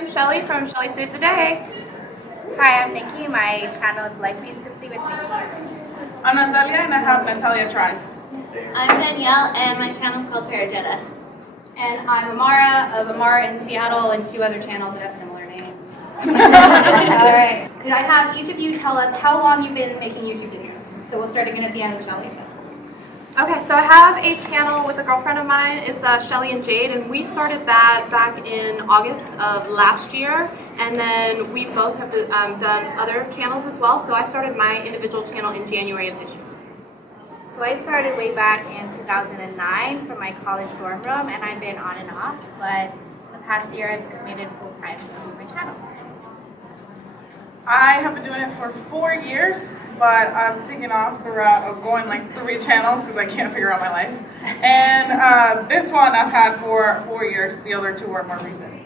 I'm Shelly from Shelly Saves the Day. Hi, I'm Nikki. My channel is Life Made Simply with Nikki. I'm Natalia and I have Natalia Tries. I'm Danielle and my channel is called Parajetta. And I'm Amara of Amara in Seattle and 2 other channels that have similar names. All right. Could I have each of you tell us how long you've been making YouTube videos? So we'll start again at the end with Shelly. Okay, so I have a channel with a girlfriend of mine. It's Shelly and Jade, and we started that back in August of last year. And then we both have done other channels as well. So I started my individual channel in January of this year. So I started way back in 2009 from my college dorm room, and I've been on and off. But in the past year, I've committed full time to my channel. I have been doing it for 4 years, but I'm taking off the route of going like 3 channels because I can't figure out my life. And this one I've had for 4 years. The other 2 are more recent.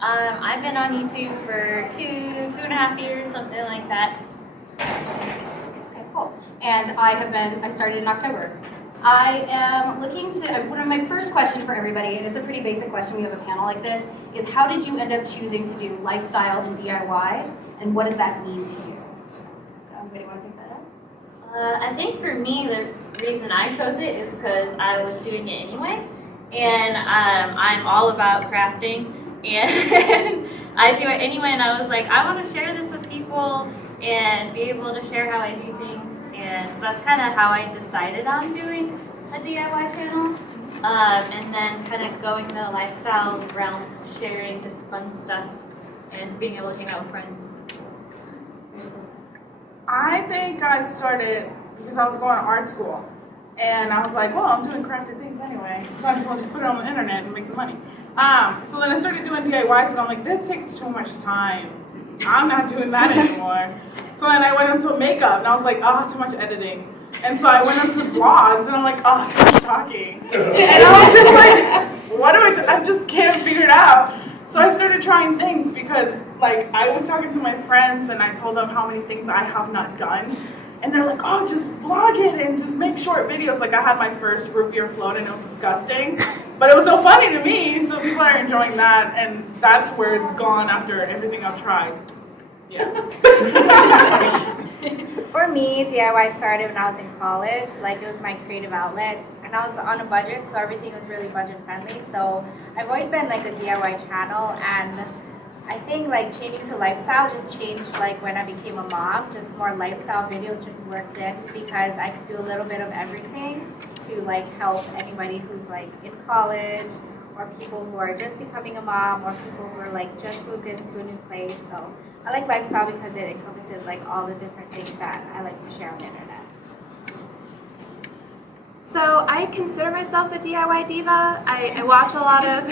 I've been on YouTube for 2.5 years, something like that. Okay, cool. And I started in October. I am looking to, one of my first questions for everybody, and it's a pretty basic question, we have a panel like this, is how did you end up choosing to do lifestyle and DIY, and what does that mean to you? So, anybody want to pick that up? I think for me, the reason I chose it is because I was doing it anyway. And I'm all about crafting. And I do it anyway, and I was like, I want to share this with people and be able to share how I do things. And so that's kind of how I decided on doing a DIY channel. And then kind of going the lifestyle realm, sharing just fun stuff and being able to hang out with friends. I think I started because I was going to art school. And I was like, well, I'm doing crafty things anyway, so I just want to just put it on the internet and make some money. So then I started doing DIYs, but I'm like, this takes too much time. I'm not doing that anymore. So then I went into makeup, and I was like, oh, too much editing. And so I went into vlogs, and I'm like, oh, too much talking. And I was just like, what do I do? I just can't figure it out. So I started trying things because, like, I was talking to my friends, and I told them how many things I have not done. And they're like, oh, just vlog it and just make short videos. Like, I had my first root beer float, and it was disgusting. But it was so funny to me, so people are enjoying that, and that's where it's gone after everything I've tried. Yeah. For me, DIY started when I was in college. Like, it was my creative outlet. And I was on a budget, so everything was really budget friendly. So I've always been like a DIY channel, and I think like changing to lifestyle just changed like when I became a mom. Just more lifestyle videos just worked in because I could do a little bit of everything to like help anybody who's like in college, or people who are just becoming a mom, or people who are like just moved into a new place. So I like lifestyle because it encompasses like all the different things that I like to share on the internet. So I consider myself a DIY diva. I watch a lot of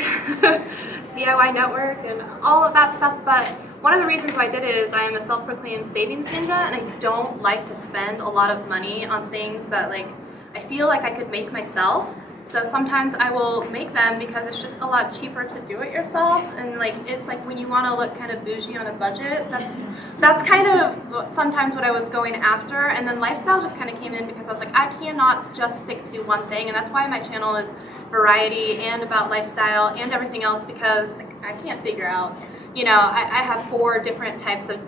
DIY Network and all of that stuff, but one of the reasons why I did it is I am a self-proclaimed savings ninja, and I don't like to spend a lot of money on things that like I feel like I could make myself. So sometimes I will make them because it's just a lot cheaper to do it yourself, and like it's like when you want to look kind of bougie on a budget, that's kind of sometimes what I was going after. And then lifestyle just kind of came in because I was like, I cannot just stick to one thing, and that's why my channel is variety and about lifestyle and everything else, because like, I can't figure out, you know, I have 4 different types of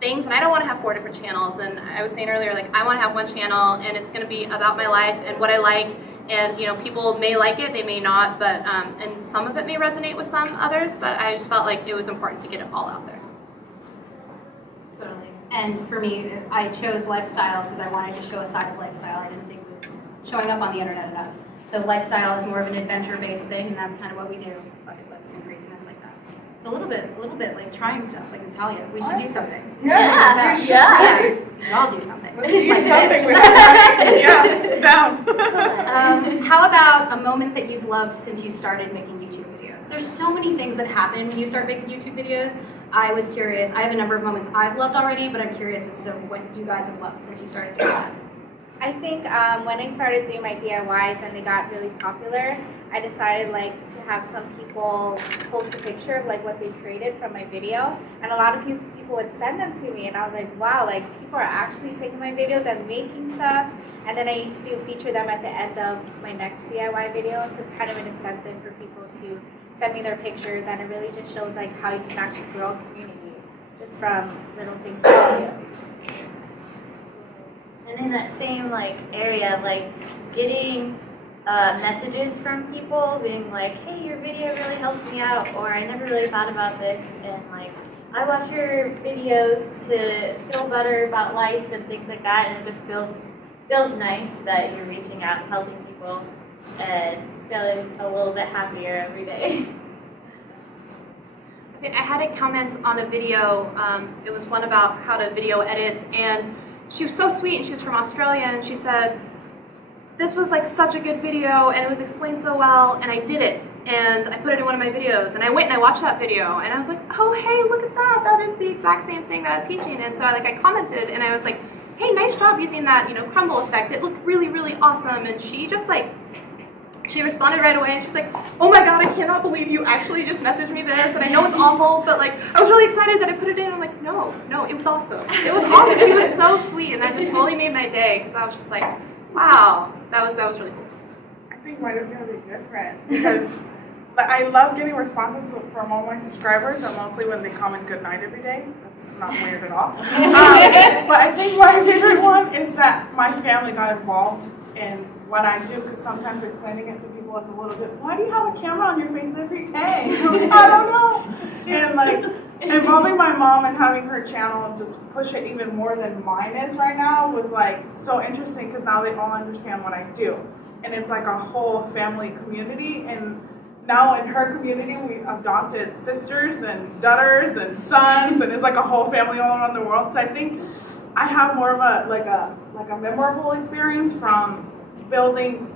things, and I don't want to have 4 different channels. And I was saying earlier, like I want to have one channel, and it's going to be about my life and what I like. And you know, people may like it, they may not, but and some of it may resonate with some others. But I just felt like it was important to get it all out there. Totally. And for me, I chose lifestyle because I wanted to show a side of lifestyle I didn't think was showing up on the internet enough. So lifestyle is more of an adventure-based thing, and that's kind of what we do. Bucket lists and craziness like that. So a little bit like trying stuff, like Natalia. We should do something. Yeah. We should all do something. Let's do something with it. Yeah, down. How about a moment that you've loved since you started making YouTube videos? There's so many things that happen when you start making YouTube videos. I was curious. I have a number of moments I've loved already, but I'm curious as to what you guys have loved since you started doing that. I think when I started doing my DIYs and they got really popular, I decided like to have some people post a picture of like what they created from my video, and a lot of people would send them to me, and I was like, wow, like people are actually taking my videos and making stuff. And then I used to feature them at the end of my next DIY video, so it's kind of an incentive for people to send me their pictures, and it really just shows like how you can actually grow a community just from little things like you. And in that same like area, like getting messages from people being like, hey, your video really helped me out, or I never really thought about this, and like, I watch your videos to feel better about life and things like that, and it just feels nice that you're reaching out and helping people and feeling a little bit happier every day. I had a comment on a video, it was one about how to video edit, and she was so sweet, and she was from Australia, and she said, this was like such a good video, and it was explained so well, and I did it, and I put it in one of my videos, and I went and I watched that video, and I was like, oh hey, look at that, that is the exact same thing that I was teaching, and so I commented, and I was like, hey, nice job using that, crumble effect, it looked really, really awesome, and she just like, she responded right away, and she's like, oh my god, I cannot believe you actually just messaged me this, and I know it's awful, but like, I was really excited that I put it in. I'm like, no, it was awesome. It was awesome. She was so sweet, and that just totally made my day, because I was just like, wow, that was really cool. I think mine is going to be different because I love getting responses from all my subscribers, and mostly when they comment good night every day. That's not weird at all. But I think my favorite one is that my family got involved in what I do, because sometimes explaining it to people is a little bit, why do you have a camera on your face every day? I don't know. And like involving my mom and having her channel just push it even more than mine is right now was like so interesting, because now they all understand what I do. And it's like a whole family community, and now in her community we adopted sisters and daughters and sons, and it's like a whole family all around the world. So I think I have more of a memorable experience from building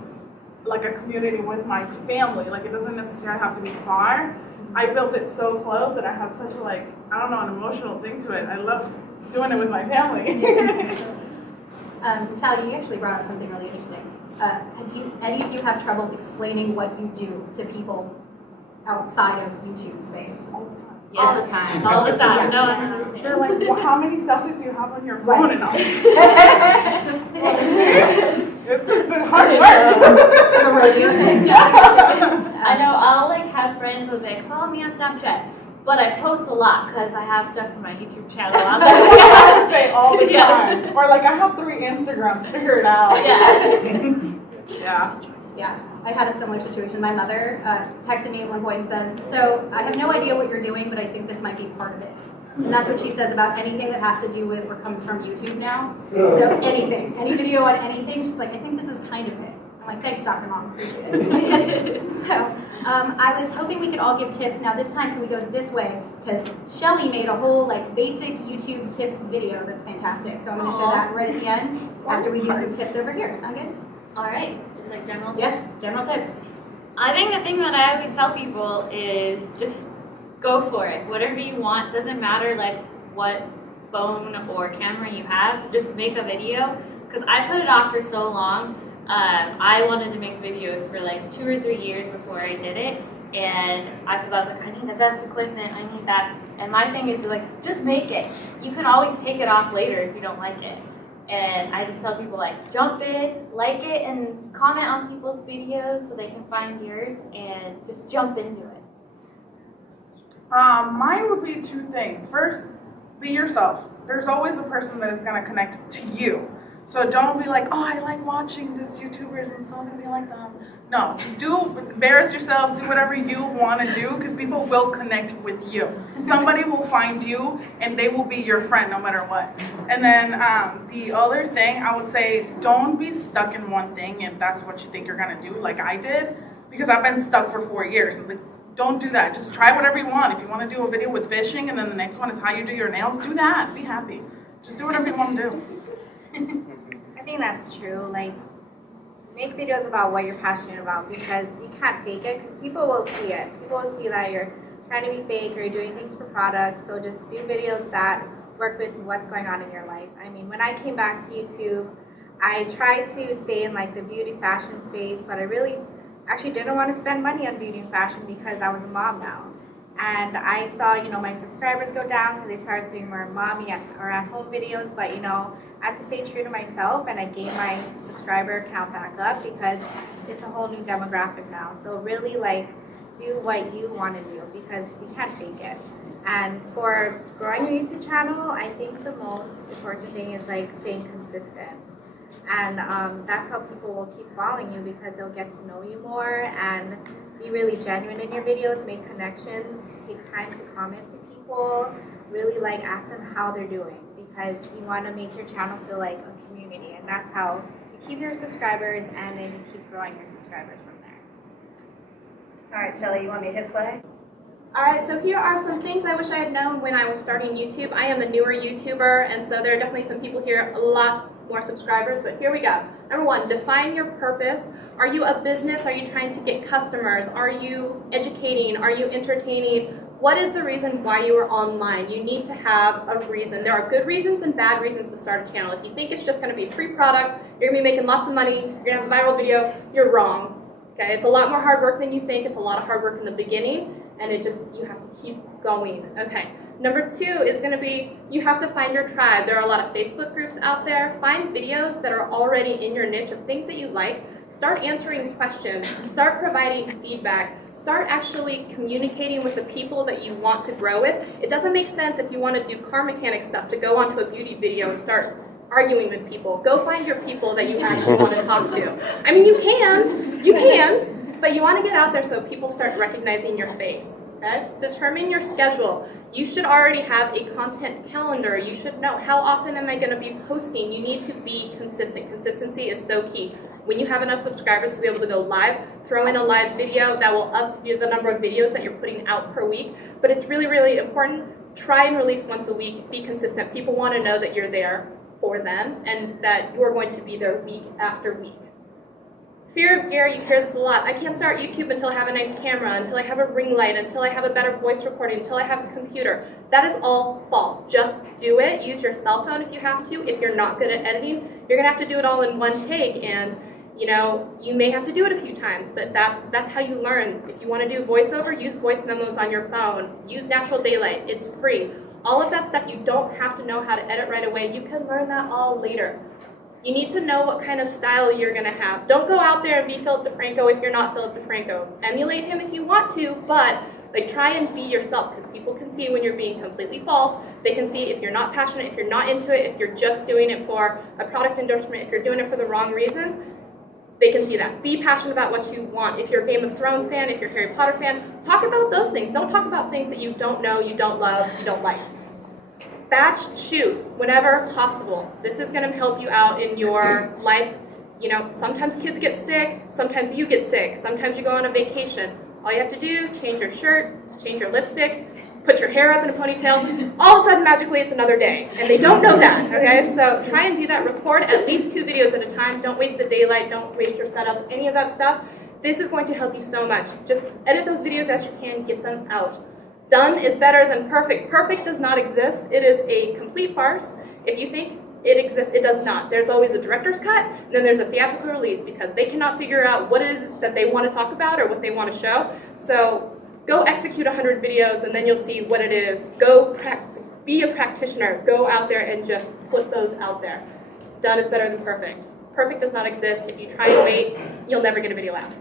like a community with my family. Like, it doesn't necessarily have to be far. I built it so close that I have such a an emotional thing to it. I love doing it with my family. Shelly, you actually brought up something really interesting. Do any of you have trouble explaining what you do to people outside of YouTube space? Yes. All the time. All the time. Yeah. No one understands. They're like, well, how many selfies do you have on your phone? Right. And all? It's a hard work. It's like a rodeo thing. I know, I'll have friends with like, follow me on Snapchat, but I post a lot because I have stuff for my YouTube channel. I'm I have to say all the Yeah. time. Or I have 3 Instagrams figured out. Yeah. Yeah. I had a similar situation. My mother texted me at one point and says, so I have no idea what you're doing, but I think this might be part of it. And that's what she says about anything that has to do with or comes from YouTube now. So anything, any video on anything, she's like, I think this is kind of it. I'm like, thanks, Dr. Mom, appreciate it. So I was hoping we could all give tips. Now this time, can we go this way? Because Shelly made a whole basic YouTube tips video that's fantastic. So I'm going to show that right at the end after we do some tips over here. Sound good? All right. Just general tips. Yeah, general tips. I think the thing that I always tell people is just go for it. Whatever you want, doesn't matter what phone or camera you have, just make a video. Because I put it off for so long. I wanted to make videos for 2 or 3 years before I did it. And because I was like, I need the best equipment, I need that. And my thing is just make it. You can always take it off later if you don't like it. And I just tell people jump in, like it, and comment on people's videos so they can find yours, and just jump into it. Mine would be 2 things. First, be yourself. There's always a person that is going to connect to you. So don't be like, oh, I like watching this YouTubers and so I'm going to be like them. No, just embarrass yourself, do whatever you want to do, because people will connect with you. Somebody will find you and they will be your friend no matter what. And then the other thing, I would say, don't be stuck in one thing if that's what you think you're going to do, like I did, because I've been stuck for 4 years. Don't do that. Just try whatever you want. If you want to do a video with fishing and then the next one is how you do your nails, do that. Be happy. Just do whatever you want to do. I think that's true. Make videos about what you're passionate about, because you can't fake it, because people will see it. People will see that you're trying to be fake or you're doing things for products. So just do videos that work with what's going on in your life. I mean, when I came back to YouTube, I tried to stay in the beauty fashion space, but I really actually didn't want to spend money on beauty and fashion because I was a mom now. And I saw, my subscribers go down because they started doing more mommy or at-home videos, but, I had to stay true to myself, and I gained my subscriber count back up because it's a whole new demographic now. So really, do what you want to do because you can't fake it. And for growing your YouTube channel, I think the most important thing is like staying consistent. And that's how people will keep following you because they'll get to know you more and be really genuine in your videos, make connections, take time to comment to people, really like ask them how they're doing because you want to make your channel feel like a community, and that's how you keep your subscribers and then you keep growing your subscribers from there. All right, Shelly, you want me to hit play? Alright, so here are some things I wish I had known when I was starting YouTube. I am a newer YouTuber, and so there are definitely some people here, a lot more subscribers, but here we go. Number one, define your purpose. Are you a business? Are you trying to get customers? Are you educating? Are you entertaining? What is the reason why you are online? You need to have a reason. There are good reasons and bad reasons to start a channel. If you think it's just going to be a free product, you're going to be making lots of money, you're going to have a viral video, you're wrong. Okay, it's a lot more hard work than you think. It's a lot of hard work in the beginning, and you have to keep going. Okay. Number two is going to be, you have to find your tribe. There are a lot of Facebook groups out there. Find videos that are already in your niche of things that you like. Start answering questions. Start providing feedback. Start actually communicating with the people that you want to grow with. It doesn't make sense if you want to do car mechanic stuff to go onto a beauty video and start arguing with people. Go find your people that you actually want to talk to. I mean, you can, but you want to get out there so people start recognizing your face. Okay? Determine your schedule. You should already have a content calendar. You should know how often am I going to be posting. You need to be consistent. Consistency is so key. When you have enough subscribers to be able to go live, throw in a live video that will up the number of videos that you're putting out per week. But it's really, really important. Try and release once a week. Be consistent. People want to know that you're there for them and that you're going to be there week after week. Fear of Gary, you hear this a lot. I can't start YouTube until I have a nice camera, until I have a ring light, until I have a better voice recording, until I have a computer. That is all false. Just do it. Use your cell phone if you have to. If you're not good at editing, you're going to have to do it all in one take, and you may have to do it a few times, but that's how you learn. If you want to do voiceover, use voice memos on your phone. Use natural daylight. It's free. All of that stuff, you don't have to know how to edit right away. You can learn that all later. You need to know what kind of style you're going to have. Don't go out there and be Philip DeFranco if you're not Philip DeFranco. Emulate him if you want to, but try and be yourself, because people can see when you're being completely false. They can see if you're not passionate, if you're not into it, if you're just doing it for a product endorsement, if you're doing it for the wrong reasons. They can see that. Be passionate about what you want. If you're a Game of Thrones fan, if you're a Harry Potter fan, talk about those things. Don't talk about things that you don't know, you don't love, you don't like. Batch shoot whenever possible. This is going to help you out in your life. Sometimes kids get sick, sometimes you get sick, sometimes you go on a vacation. All you have to do, change your shirt, change your lipstick, put your hair up in a ponytail. All of a sudden, magically, it's another day. And they don't know that, okay? So try and do that. Record at least 2 videos at a time. Don't waste the daylight. Don't waste your setup, any of that stuff. This is going to help you so much. Just edit those videos as you can, get them out. Done is better than perfect. Perfect does not exist. It is a complete farce. If you think it exists, it does not. There's always a director's cut, and then there's a theatrical release because they cannot figure out what it is that they want to talk about or what they want to show. So go execute 100 videos, and then you'll see what it is. Go be a practitioner. Go out there and just put those out there. Done is better than perfect. Perfect does not exist. If you try and wait, you'll never get a video out.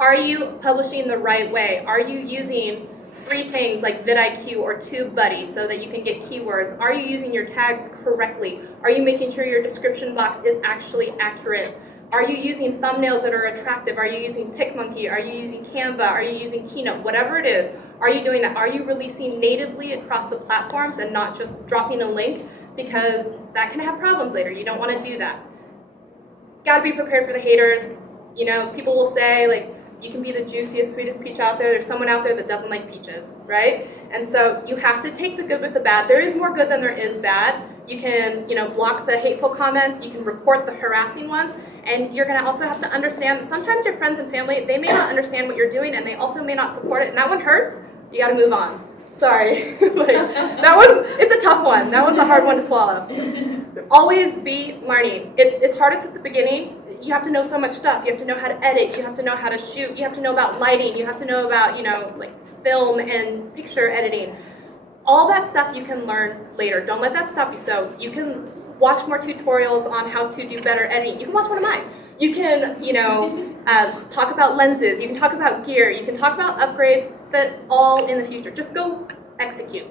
Are you publishing the right way? Are you using free things like vidIQ or TubeBuddy so that you can get keywords? Are you using your tags correctly? Are you making sure your description box is actually accurate? Are you using thumbnails that are attractive? Are you using PicMonkey? Are you using Canva? Are you using Keynote? Whatever it is, are you doing that? Are you releasing natively across the platforms and not just dropping a link? Because that can have problems later. You don't want to do that. Gotta be prepared for the haters. People will say, you can be the juiciest, sweetest peach out there. There's someone out there that doesn't like peaches, right? And so you have to take the good with the bad. There is more good than there is bad. You can, block the hateful comments. You can report the harassing ones. And you're going to also have to understand that sometimes your friends and family, they may not understand what you're doing, and they also may not support it. And that one hurts. You got to move on. Sorry. It's a tough one. That one's a hard one to swallow. Always be learning. It's hardest at the beginning. You have to know so much stuff. You have to know how to edit. You have to know how to shoot. You have to know about lighting. You have to know about, film and picture editing. All that stuff you can learn later. Don't let that stop you. So you can watch more tutorials on how to do better editing. You can watch one of mine. You can, you know, talk about lenses. You can talk about gear. You can talk about upgrades. That's all in the future. Just go execute.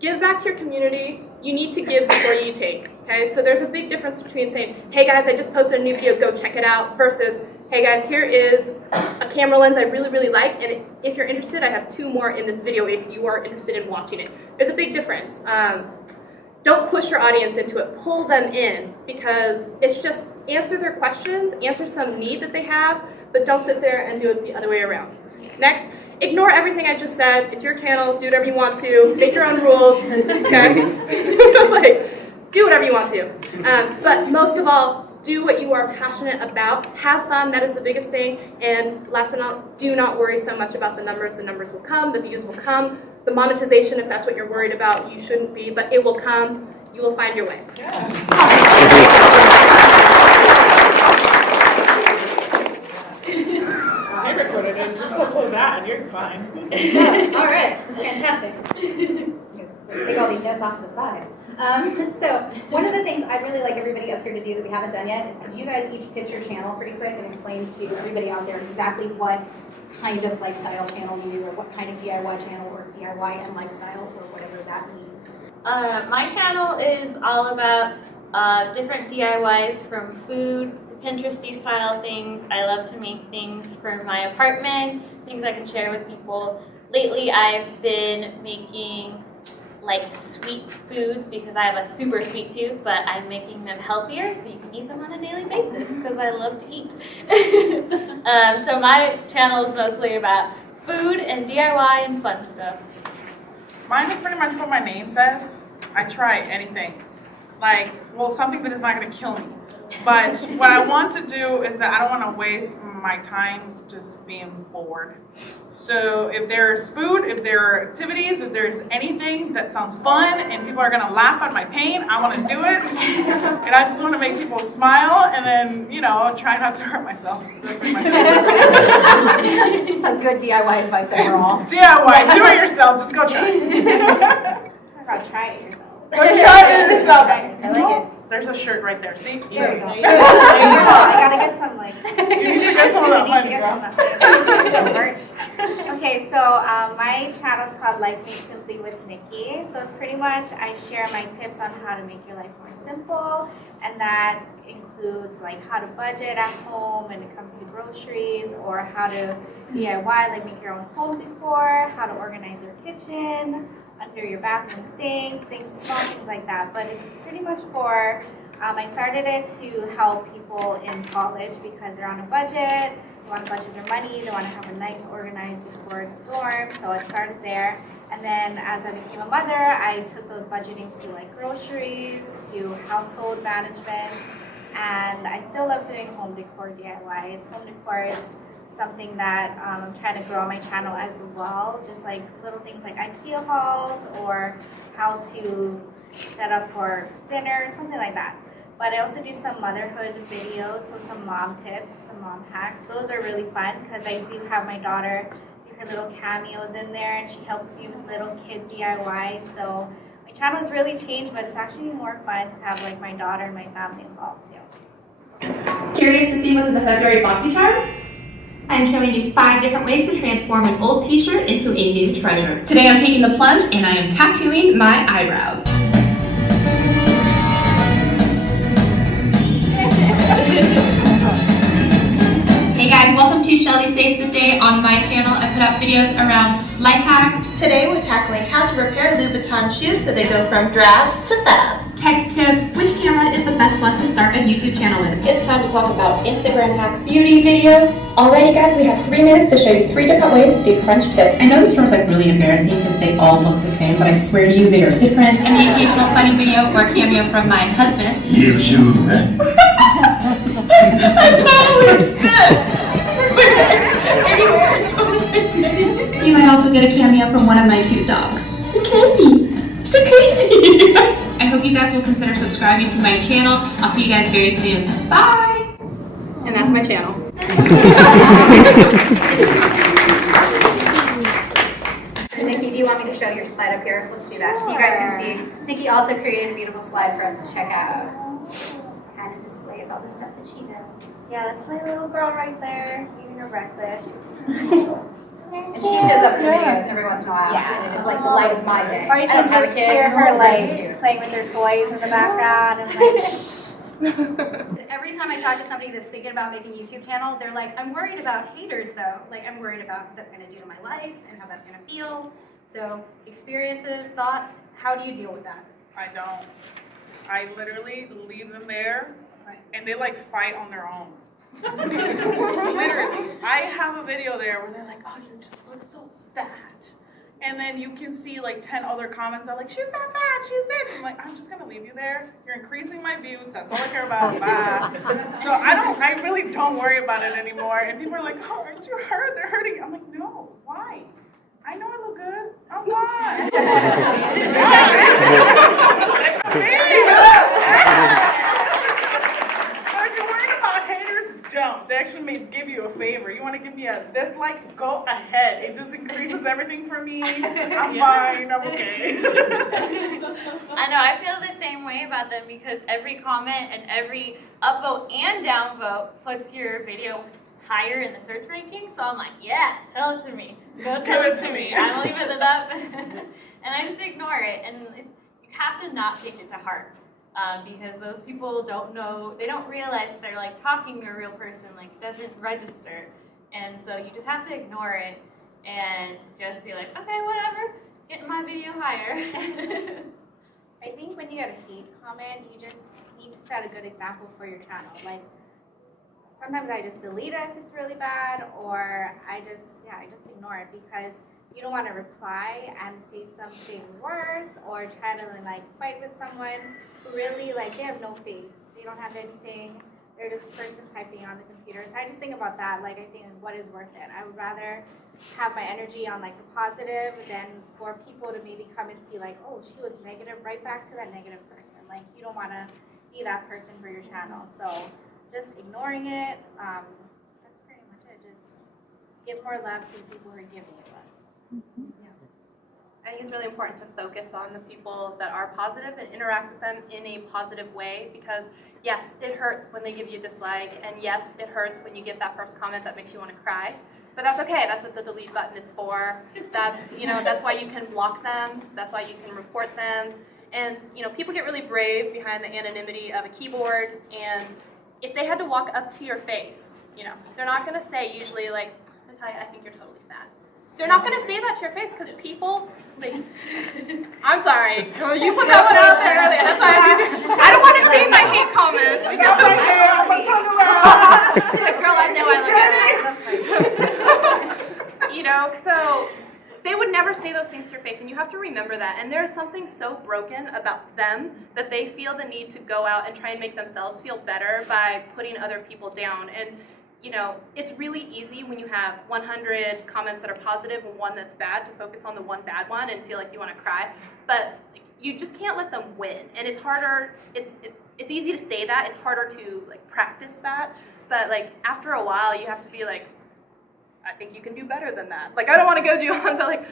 Give back to your community. You need to give before you take. Okay, so there's a big difference between saying, hey guys, I just posted a new video, go check it out, versus, hey guys, here is a camera lens I really, really like, and if you're interested, I have 2 more in this video if you are interested in watching it. There's a big difference. Don't push your audience into it. Pull them in, because it's just answer their questions, answer some need that they have, but don't sit there and do it the other way around. Next, ignore everything I just said. It's your channel. Do whatever you want to. Make your own rules. Okay? Like, do whatever you want to. But most of all, do what you are passionate about. Have fun. That is the biggest thing. And last but not, do not worry so much about the numbers. The numbers will come. The views will come. The monetization, if that's what you're worried about, you shouldn't be. But it will come. You will find your way. I recorded it. Just upload that, and you're fine. All right, that's fantastic. Take all these notes off to the side. So one of the things I'd really like everybody up here to do that we haven't done yet is, could you guys each pitch your channel pretty quick and explain to everybody out there exactly what kind of lifestyle channel you do, or what kind of DIY channel, or DIY and lifestyle, or whatever that means. My channel is all about different DIYs, from food to Pinteresty style things. I love to make things for my apartment, things I can share with people. Lately I've been making like sweet foods because I have a super sweet tooth, but I'm making them healthier so you can eat them on a daily basis because I love to eat. So my channel is mostly about food and DIY and fun stuff. Mine is pretty much what my name says. I try anything. Like, well, something that is not going to kill me. But what I want to do is that I don't want to waste my time just being bored. So if there's food, if there are activities, if there's anything that sounds fun and people are going to laugh at my pain, I want to do it. And I just want to make people smile and then, you know, try not to hurt myself. That's pretty much it. Some good DIY advice overall. DIY, do it yourself. Just go try it. How about try it yourself? Go try it yourself. I like it. There's a shirt right there. See? Easy. There you go. There you go. I gotta get some, like. You need to get some of that money, Some merch. Okay, so my channel is called Life Made Simply with Nikki. So it's pretty much, I share my tips on how to make your life more simple, and that includes like how to budget at home when it comes to groceries, or how to DIY, like make your own home decor, how to organize your kitchen, under your bathroom sink, small things like that. But it's pretty much for, I started it to help people in college because they're on a budget, they want to budget their money, they want to have a nice organized decorated dorm, so it started there. And then as I became a mother, I took those budgeting to like groceries, to household management, and I still love doing home decor DIYs. Home decor is something that I'm trying to grow on my channel as well, just like little things like IKEA hauls, or how to set up for dinner, something like that. But I also do some motherhood videos, so some mom tips, some mom hacks. Those are really fun because I do have my daughter do her little cameos in there, and she helps me with little kid DIY. So my channel has really changed, but it's actually more fun to have like my daughter and my family involved too. Curious to see what's in the February boxy charm? I'm showing you 5 different ways to transform an old t-shirt into a new treasure. Today I'm taking the plunge and I am tattooing my eyebrows. Hey guys, welcome to Shelly Saves the Day. On my channel I put out videos around life hacks. Today we're tackling how to repair Louboutin shoes so they go from drab to fab. Tech tips, which camera is the best one to start a YouTube channel with. It's time to talk about Instagram hacks, beauty videos. Alrighty guys, we have 3 minutes to show you 3 different ways to do French tips. I know this sounds like really embarrassing because they all look the same, but I swear to you they are different. And the occasional funny video or cameo from my husband. Yeah, sure, man. You might also get a cameo from one of my cute dogs. They're crazy. So crazy. I hope you guys will consider subscribing to my channel. I'll see you guys very soon. Bye. And that's my channel. Nikki, do you want me to show your slide up here? Let's do that so you guys can see. Nikki also created a beautiful slide for us to check out. Kind of displays all the stuff that she does. Yeah, that's my little girl right there eating her breakfast. And she shows up in the videos every once in a while, Yeah. and it is like the light of my day. Or you I don't can have a just kid. hear her This like is cute. playing with her toys in the background and like. Every time I talk to somebody that's thinking about making a YouTube channel, they're like, I'm worried about haters though. Like, I'm worried about what that's going to do to my life and how that's going to feel. So, experiences, thoughts, how do you deal with that? I don't. I literally leave them there, and they like fight on their own. Literally. I have a video there where they're like, oh, you just look so fat. And then you can see like 10 other comments are like, she's not fat, she's this. I'm like, I'm just gonna leave you there. You're increasing my views, that's all I care about. Bye. So I really don't worry about it anymore. And people are like, oh, aren't you hurt? They're hurting you. I'm like, no, why? I know I look good. I'm fine. So if you're worried about haters, don't. They actually may give you a favor. You want to give me a dislike? Go ahead. It just increases everything for me. I'm fine. I'm okay. I know, I feel the same way about them because every comment and every upvote and downvote puts your video higher in the search ranking. So I'm like, yeah, tell it to me. Go tell it to me. I'm leaving it up. And I just ignore it. And you have to not take it to heart. Because those people don't know, they don't realize that they're like talking to a real person, like it doesn't register. And so you just have to ignore it and just be like, okay, whatever, get my video higher. I think when you get a hate comment, you just need to set a good example for your channel. Like, sometimes I just delete it if it's really bad, or I just ignore it because you don't want to reply and say something worse or try to like fight with someone who really like they have no face. They don't have anything. They're just a person typing on the computer. So I just think about that. Like, I think what is worth it? I would rather have my energy on like the positive than for people to maybe come and see like, oh, she was negative, right back to that negative person. Like, you don't want to be that person for your channel. So just ignoring it, that's pretty much it. Just give more love to the people who are giving you love. I think it's really important to focus on the people that are positive and interact with them in a positive way, because yes, it hurts when they give you a dislike, and yes, it hurts when you get that first comment that makes you want to cry. But that's okay. That's what the delete button is for. That's, that's why you can block them. That's why you can report them. And, people get really brave behind the anonymity of a keyboard, and if they had to walk up to your face, they're not going to say usually like, Natalia, I think you're totally fat. They're not going to say that to your face because people, I'm sorry, you put that one out there earlier. That's why I don't want to see my hate comments. I'm going to turn around. Like, girl, I know I look at so they would never say those things to your face, and you have to remember that. And there's something so broken about them that they feel the need to go out and try and make themselves feel better by putting other people down. And it's really easy when you have 100 comments that are positive and one that's bad to focus on the one bad one and feel like you want to cry. But you just can't let them win. And it's harder, it's easy to say that, it's harder to practice that. But after a while you have to be like, I think you can do better than that. I don't want to go on, but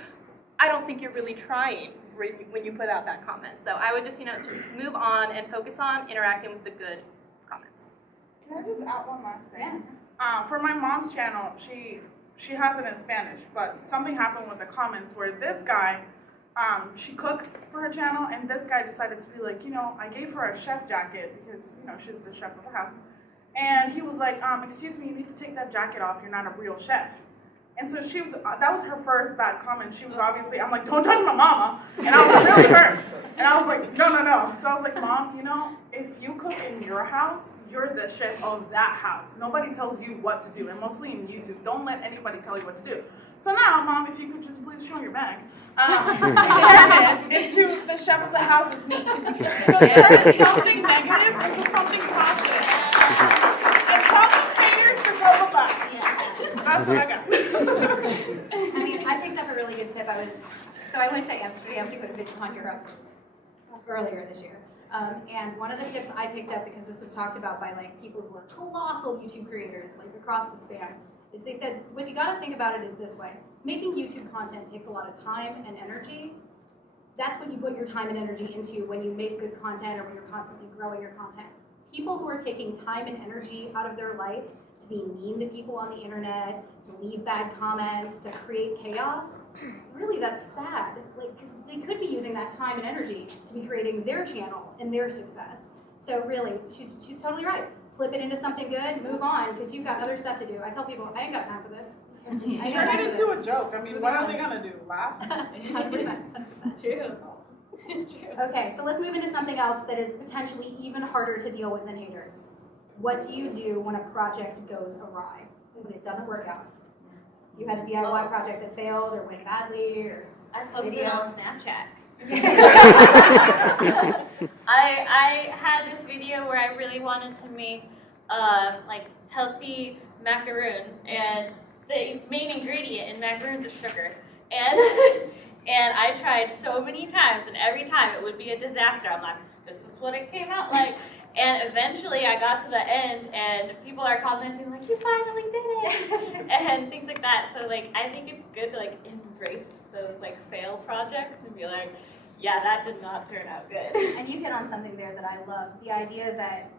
I don't think you're really trying when you put out that comment. So I would just, just move on and focus on interacting with the good comments. Can I just add one last thing? For my mom's channel, she has it in Spanish, but something happened with the comments where this guy, she cooks for her channel, and this guy decided to be like, I gave her a chef jacket because, she's the chef of the house. And he was like, excuse me, you need to take that jacket off. You're not a real chef. And so she was, that was her first bad comment. She was obviously, I'm like, don't touch my mama. And I was really hurt. And I was like, no. So I was like, Mom, if you cook in your house, you're the chef of that house. Nobody tells you what to do. And mostly in YouTube, don't let anybody tell you what to do. So now, Mom, if you could just please show your bag. Turn it into the chef of the house is me. So turn something negative into something positive. And tell the haters to go to black. That's what I got. I picked up a really good tip. I went to Amsterdam to go to VidCon Europe earlier this year. And one of the tips I picked up, because this was talked about by people who are colossal YouTube creators, across the span, is they said, what you gotta think about it is this way. Making YouTube content takes a lot of time and energy. That's what you put your time and energy into when you make good content or when you're constantly growing your content. People who are taking time and energy out of their life to be mean to people on the internet, to leave bad comments, to create chaos, really that's sad. Like, because they could be using that time and energy to be creating their channel and their success. So really, she's totally right. Flip it into something good, move on, because you've got other stuff to do. I tell people, I ain't got time for this. Turn it into a joke. I mean, what are they gonna do? Laugh? 100%. True. Okay, so let's move into something else that is potentially even harder to deal with than haters. What do you do when a project goes awry, when it doesn't work out? You had a DIY project that failed or went badly, or I posted video. on Snapchat. I had this video where I really wanted to make like healthy macaroons, and the main ingredient in macaroons is sugar. And and I tried so many times, and every time it would be a disaster. I'm like, this is what it came out like. And eventually I got to the end, and people are commenting like, you finally did it, and things like that. So like, I think it's good to like embrace those like fail projects and be like, yeah, that did not turn out good. And you hit on something there that I love, the idea that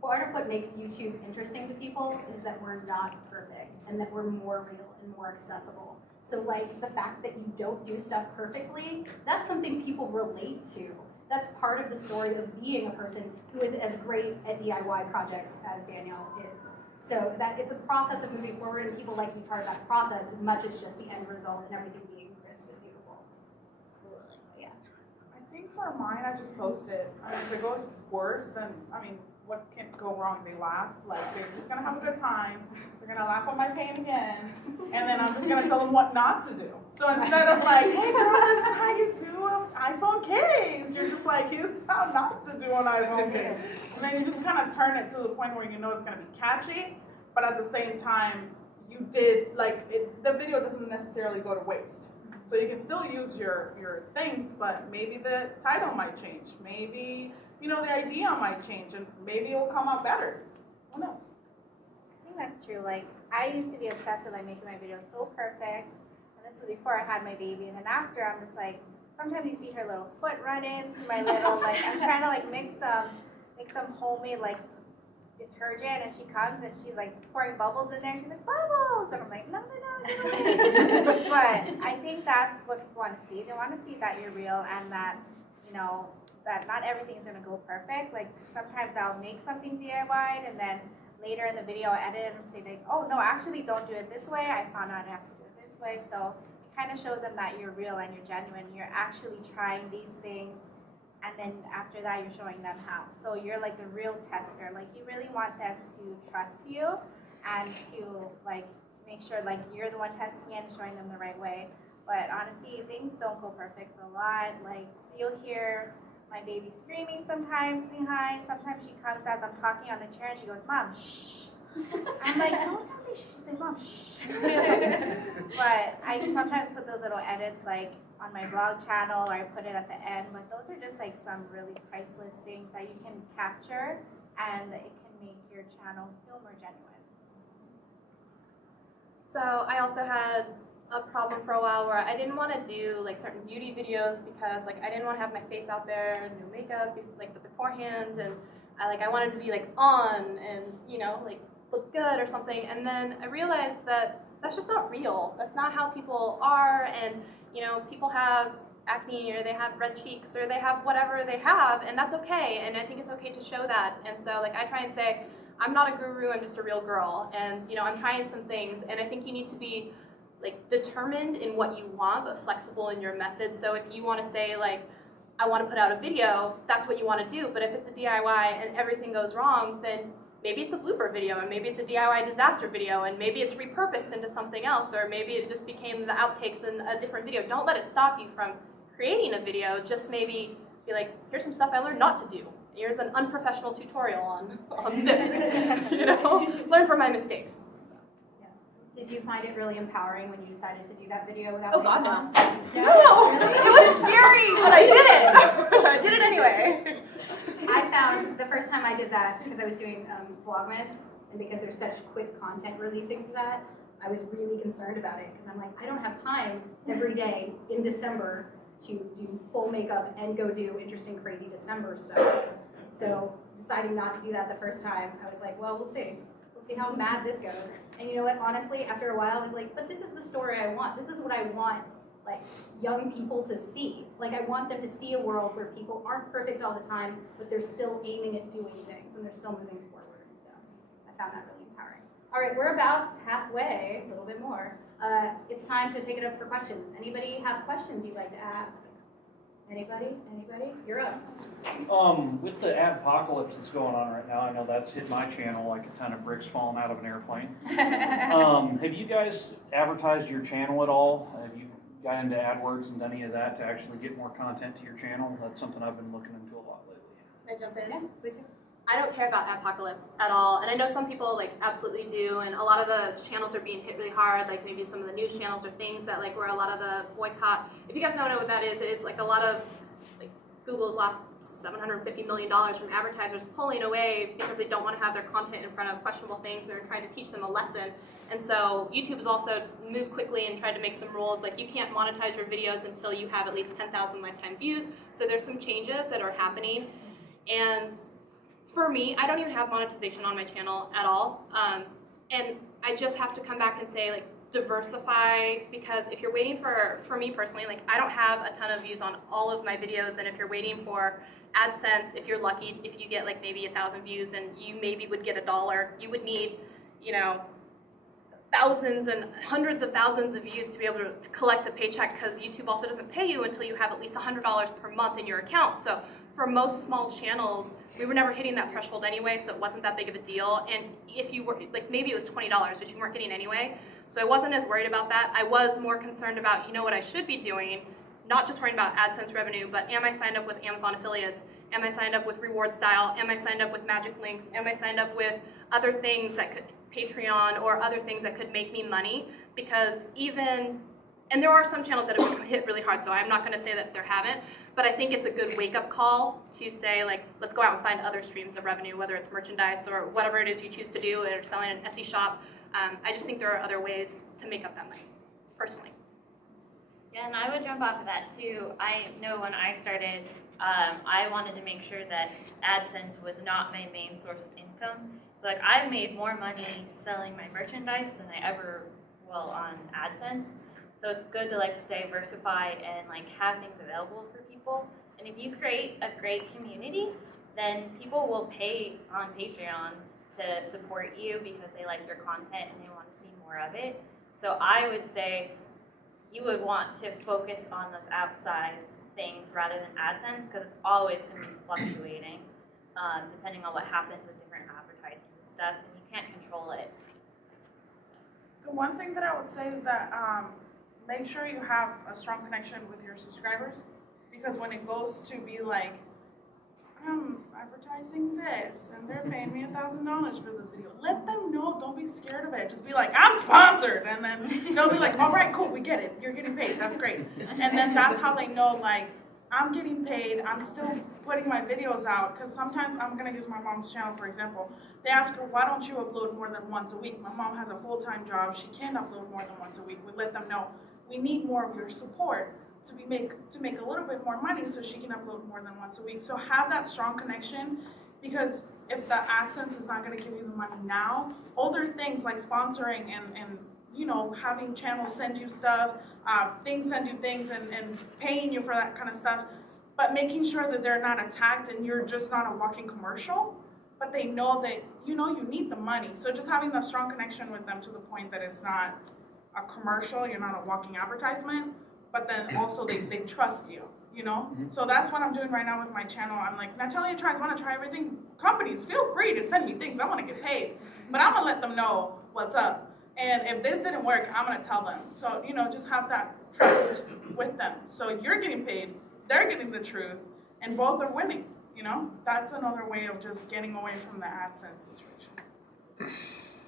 part of what makes YouTube interesting to people is that we're not perfect and that we're more real and more accessible. So like the fact that you don't do stuff perfectly, that's something people relate to. That's part of the story of being a person who is as great at DIY projects as Danielle is. So that it's a process of moving forward, and people like to be part of that process as much as just the end result and everything being crisp and beautiful. Yeah. I think for mine, I just post it. I mean, if it goes worse, then, I mean, what can go wrong? They laugh. Like, they're just going to have a good time. They're going to laugh at my pain again. And then I'm just going to tell them what not to do. So instead of like, hey, girl, this is how you do an iPhone case. You're just like, here's how not to do an iPhone case. And then you just kind of turn it to the point where you know it's going to be catchy, but at the same time, you did, like, the video doesn't necessarily go to waste. So you can still use your things, but maybe the title might change. Maybe, you know, the idea might change, and maybe it will come out better. Who knows? I think that's true. Like, I used to be obsessed with like making my videos so perfect. And this was before I had my baby. And then after, I'm just like, sometimes you see her little foot run into my little, like, I'm trying to like make some homemade like detergent, and she comes and she's like pouring bubbles in there. She's like, bubbles! And I'm like, no. But I think that's what people want to see. They want to see that you're real, and that, you know, that not everything is going to go perfect. Like, sometimes I'll make something DIY, and then later in the video I'll edit it and say like, oh no, actually don't do it this way. I found out I have to do it this way. So it kind of shows them that you're real and you're genuine. You're actually trying these things, and then after that you're showing them how. So you're like the real tester. Like, you really want them to trust you and to like make sure like you're the one testing it and showing them the right way. But honestly, things don't go perfect a lot. Like, so you'll hear my baby screaming sometimes behind. Sometimes she comes as I'm talking on the chair and she goes, Mom, shh. I'm like, don't tell me shh. She's like, Mom, shh. But I sometimes put those little edits like on my vlog channel, or I put it at the end. But those are just like some really priceless things that you can capture, and it can make your channel feel more genuine. So I also had a problem for a while where I didn't want to do like certain beauty videos because like I didn't want to have my face out there, no makeup, like beforehand, and I wanted to be like on and, you know, like look good or something. And then I realized that that's just not real. That's not how people are. And, you know, people have acne, or they have red cheeks, or they have whatever they have, and that's okay. And I think it's okay to show that. And so like I try and say, I'm not a guru, I'm just a real girl, and, you know, I'm trying some things. And I think you need to be like determined in what you want, but flexible in your methods. So if you want to say like, I want to put out a video, that's what you want to do. But if it's a DIY and everything goes wrong, then maybe it's a blooper video, and maybe it's a DIY disaster video, and maybe it's repurposed into something else, or maybe it just became the outtakes in a different video. Don't let it stop you from creating a video. Just maybe be like, here's some stuff I learned not to do. Here's an unprofessional tutorial on this. You know, learn from my mistakes. Did you find it really empowering when you decided to do that video without Oh God, no. No, It was scary, but I did it. I did it anyway. I found the first time I did that, because I was doing Vlogmas, and because there's such quick content releasing for that, I was really concerned about it, because I'm like, I don't have time every day in December to do full makeup and go do interesting, crazy December stuff. So deciding not to do that the first time, I was like, well, we'll see. We'll see how bad this goes. And you know what, honestly, after a while, I was like, but this is the story I want. This is what I want, like, young people to see. Like, I want them to see a world where people aren't perfect all the time, but they're still aiming at doing things, and they're still moving forward. So I found that really empowering. All right, we're about halfway, a little bit more. It's time to take it up for questions. Anybody have questions you'd like to ask? Anybody? Anybody? You're up. With the adpocalypse that's going on right now, I know that's hit my channel like a ton of bricks falling out of an airplane. Have you guys advertised your channel at all? Have you got into AdWords and done any of that to actually get more content to your channel? That's something I've been looking into a lot lately. Can I jump in? Yeah, please do. I don't care about adpocalypse at all, and I know some people like absolutely do, and a lot of the channels are being hit really hard, like maybe some of the news channels or things that like where a lot of the boycott. If you guys don't know what that is, it is like a lot of like Google's lost $750 million from advertisers pulling away because they don't want to have their content in front of questionable things. They're trying to teach them a lesson, and so YouTube has also moved quickly and tried to make some rules like you can't monetize your videos until you have at least 10,000 lifetime views. So there's some changes that are happening, and for me, I don't even have monetization on my channel at all, and I just have to come back and say, like, diversify, because if you're waiting for me personally, like, I don't have a ton of views on all of my videos, and if you're waiting for AdSense, if you're lucky, if you get, like, maybe 1,000 views and you maybe would get $1, you would need, you know, thousands and hundreds of thousands of views to be able to collect a paycheck, because YouTube also doesn't pay you until you have at least $100 per month in your account. So for most small channels, we were never hitting that threshold anyway, so it wasn't that big of a deal. And if you were, like, maybe it was $20, which you weren't getting anyway. So I wasn't as worried about that. I was more concerned about, you know, what I should be doing, not just worrying about AdSense revenue, but am I signed up with Amazon affiliates? Am I signed up with Reward Style? Am I signed up with Magic Links? Am I signed up with other things that could, Patreon or other things that could make me money? Because even, and there are some channels that have been hit really hard, so I'm not going to say that there haven't, but I think it's a good wake-up call to say, like, let's go out and find other streams of revenue, whether it's merchandise or whatever it is you choose to do, or selling an Etsy shop. I just think there are other ways to make up that money, personally. Yeah, and I would jump off of that too. I know when I started, I wanted to make sure that AdSense was not my main source of income. So like I made more money selling my merchandise than I ever will on AdSense. So it's good to like diversify and like have things available for people. And if you create a great community, then people will pay on Patreon to support you because they like your content and they want to see more of it. So I would say you would want to focus on those outside things rather than AdSense, because it's always going to be fluctuating depending on what happens with different advertisements and stuff, and you can't control it. The one thing that I would say is that make sure you have a strong connection with your subscribers, because when it goes to be like, I'm advertising this and they're paying me $1,000 for this video, let them know. Don't be scared of it. Just be like, I'm sponsored, and then they'll be like, all right, cool, we get it, you're getting paid, that's great. And then that's how they know, like, I'm getting paid, I'm still putting my videos out, because sometimes I'm going to use my mom's channel, for example. They ask her, why don't you upload more than once a week? My mom has a full-time job, she can't upload more than once a week. We let them know, we need more of your support to make a little bit more money so she can upload more than once a week. So have that strong connection, because if the AdSense is not going to give you the money now, older things like sponsoring and you know, having channels send you stuff, things send you things and paying you for that kind of stuff, but making sure that they're not attacked and you're just not a walking commercial, but they know that, you know, you need the money. So just having a strong connection with them to the point that it's not a commercial, you're not a walking advertisement, but then also they trust you, you know? Mm-hmm. So that's what I'm doing right now with my channel. I'm like, Natalia tries, want to try everything. Companies, feel free to send me things. I want to get paid, but I'm gonna let them know what's up. And if this didn't work, I'm gonna tell them. So, you know, just have that trust with them. So you're getting paid, they're getting the truth, and both are winning, you know? That's another way of just getting away from the AdSense situation.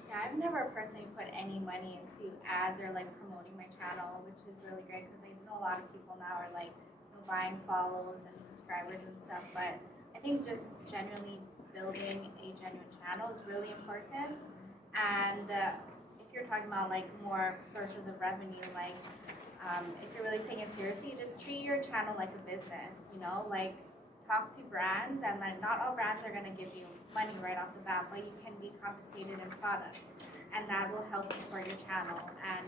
Yeah, I've never personally put any money into ads or like promoting my channel, which is really great because I know a lot of people now are like, you know, buying follows and subscribers and stuff. But I think just generally building a genuine channel is really important. And if you're talking about like more sources of revenue, like if you're really taking it seriously, just treat your channel like a business. You know, like talk to brands, and like not all brands are gonna give you money right off the bat, but you can be compensated in product, and that will help support your channel. And